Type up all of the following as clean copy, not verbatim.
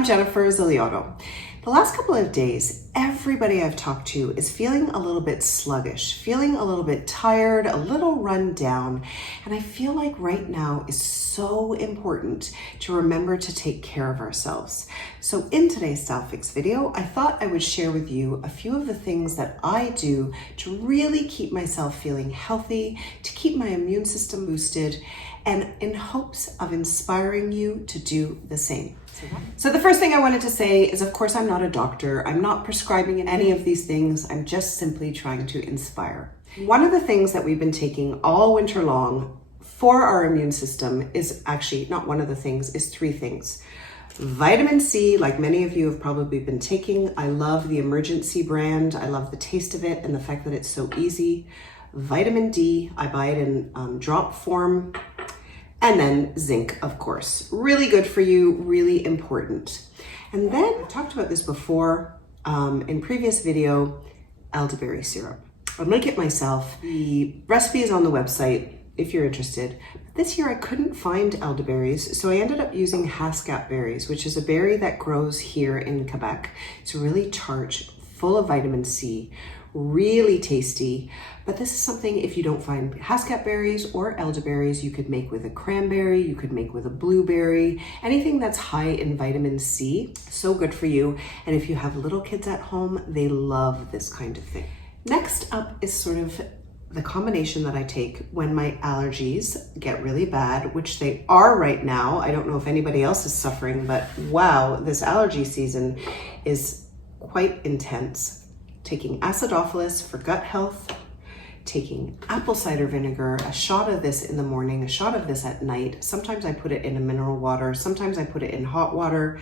I'm Jennifer Ziliotto. The last couple of days, everybody I've talked to is feeling a little bit sluggish, feeling a little bit tired, a little run down. And I feel like right now is so important to remember to take care of ourselves. So in today's Style Fix video, I thought I would share with you a few of the things that I do to really keep myself feeling healthy, to keep my immune system boosted, and in hopes of inspiring you to do the same. So the first thing I wanted to say is, of course, I'm not a doctor. I'm not prescribing any of these things. I'm just simply trying to inspire. One of the things that we've been taking all winter long for our immune system is actually not one of the things, is three things. Vitamin C, like many of you have probably been taking. I love the Emergency brand. I love the taste of it and the fact that it's so easy. Vitamin D, I buy it in drop form. And then zinc, of course. Really good for you, really important. And then, I talked about this before in previous video, elderberry syrup. I'll make it myself. The recipe is on the website if you're interested. But this year I couldn't find elderberries, so I ended up using Haskap berries, which is a berry that grows here in Quebec. It's really tart, full of vitamin C, really tasty. But this is something, if you don't find Haskap berries or elderberries, you could make with a cranberry, you could make with a blueberry, anything that's high in vitamin C. So good for you. And if you have little kids at home, they love this kind of thing. Next up is sort of the combination that I take when my allergies get really bad, which they are right now. I don't know if anybody else is suffering, but wow, this allergy season is quite intense. Taking acidophilus for gut health, taking apple cider vinegar, a shot of this in the morning, a shot of this at night. Sometimes I put it in a mineral water, sometimes I put it in hot water.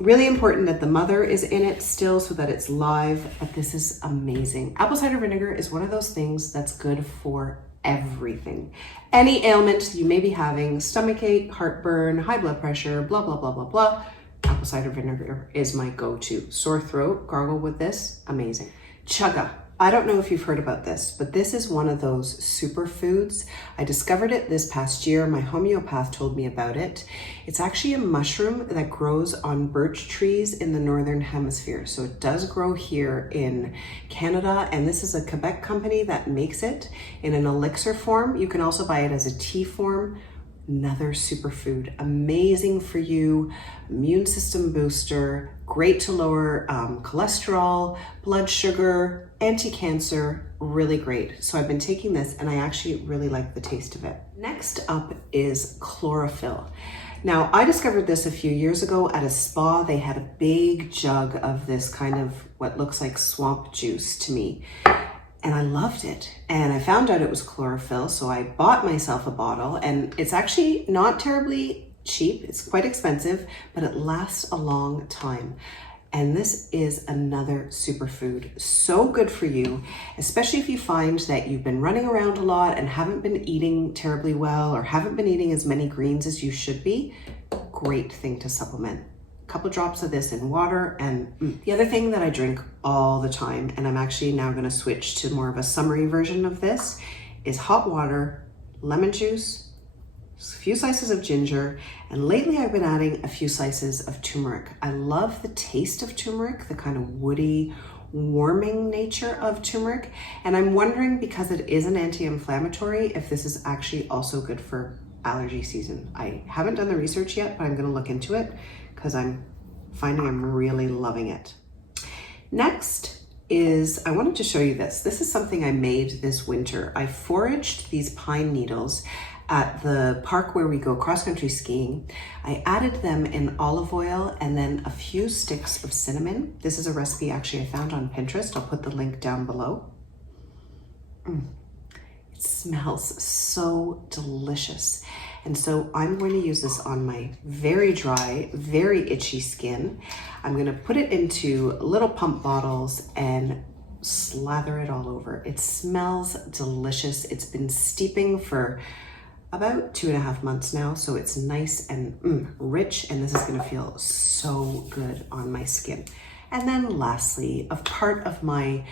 Really important that the mother is in it still so that it's live, but this is amazing. Apple cider vinegar is one of those things that's good for everything. Any ailment you may be having, stomachache, heartburn, high blood pressure, blah, blah, blah, blah, blah. Apple cider vinegar is my go-to. Sore throat, gargle with this, amazing. Chaga. I don't know if you've heard about this, but this is one of those superfoods. I discovered it this past year. My homeopath told me about it. It's actually a mushroom that grows on birch trees in the Northern Hemisphere. So it does grow here in Canada, and this is a Quebec company that makes it in an elixir form. You can also buy it as a tea form. Another superfood, amazing for you, immune system booster, great to lower cholesterol, blood sugar, anti-cancer, really great. So I've been taking this and I actually really like the taste of it. Next up is chlorophyll. Now, I discovered this a few years ago at a spa. They had a big jug of this kind of what looks like swamp juice to me. And I loved it. And I found out it was chlorophyll, so I bought myself a bottle, and it's actually not terribly cheap. It's quite expensive, but it lasts a long time. And this is another superfood. So good for you, especially if you find that you've been running around a lot and haven't been eating terribly well or haven't been eating as many greens as you should be. Great thing to supplement. Couple drops of this in water. And the other thing that I drink all the time, and I'm actually now going to switch to more of a summery version of this, is hot water, lemon juice, a few slices of ginger, and lately I've been adding a few slices of turmeric. I love the taste of turmeric, the kind of woody, warming nature of turmeric, and I'm wondering, because it is an anti-inflammatory, if this is actually also good for allergy season. I haven't done the research yet, but I'm going to look into it because I'm finding I'm really loving it. Next is, I wanted to show you this. This is something I made this winter. I foraged these pine needles at the park where we go cross-country skiing. I added them in olive oil and then a few sticks of cinnamon. This is a recipe actually I found on Pinterest. I'll put the link down below. It smells so delicious. And so I'm going to use this on my very dry, very itchy skin. I'm going to put it into little pump bottles and slather it all over. It smells delicious. It's been steeping for about 2.5 months now, so it's nice and rich, and this is going to feel so good on my skin. And then lastly, a part of my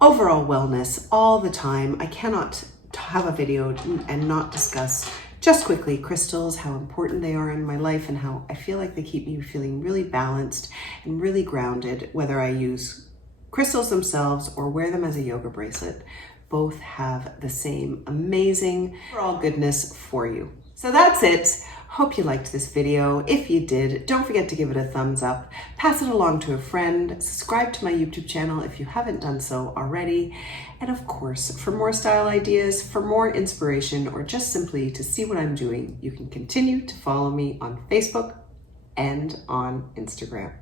overall wellness all the time, I cannot have a video and not discuss Just quickly, crystals, how important they are in my life and how I feel like they keep me feeling really balanced and really grounded, whether I use crystals themselves or wear them as a yoga bracelet. Both have the same amazing overall goodness for you. So that's it. Hope you liked this video. If you did, don't forget to give it a thumbs up, pass it along to a friend, subscribe to my YouTube channel if you haven't done so already. And of course, for more style ideas, for more inspiration, or just simply to see what I'm doing, you can continue to follow me on Facebook and on Instagram.